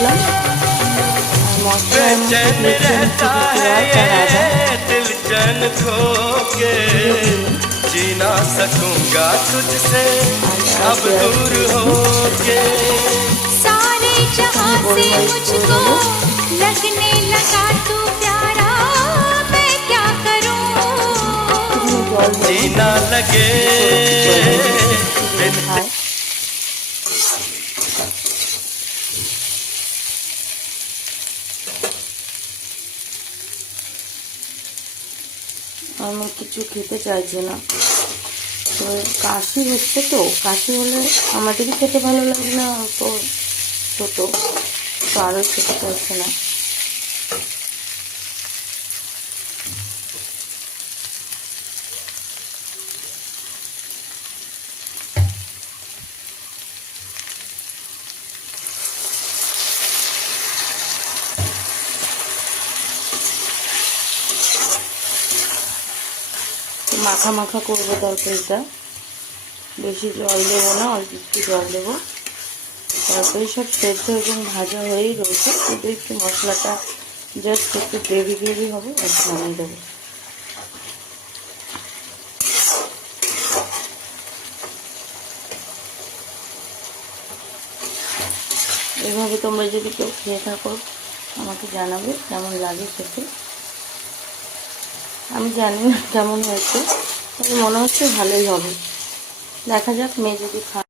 দিলাম। আর মশলার মধ্যে दिल चैन खो के जी ना सकूंगा तुझसे अब दूर होके सारे जहां से मुझको लगने लगा तू प्यारा मैं क्या करूं जीना लगे খায়। আমি কিছু খেতে চাইছি না, তো কাশি হচ্ছে, তো কাশি হলে আমাদেরই খেতে ভালো লাগবে না, তো ছোটো তো আরও খেতে চাইছে না। মাখা মাখা করবো তরকারিটা, বেশি জল দেবো না, অল্প একটু জল দেবো। তরকারি সব সেদ্ধ এবং ভাজা হয়েই রয়েছে, শুধু একটু মশলাটা জাস্ট একটু গ্রেভি গ্রেভি হবে, আর নামিয়ে দেবো। এভাবে তোমরা যদি কেউ খেয়ে থাকো আমাকে জানাবে কেমন লাগে খেতে। আমি জানি না কেমন হয়েছে, তবে মনে হচ্ছে ভালোই হবে। দেখা যাক, মেয়ে যদি খায়।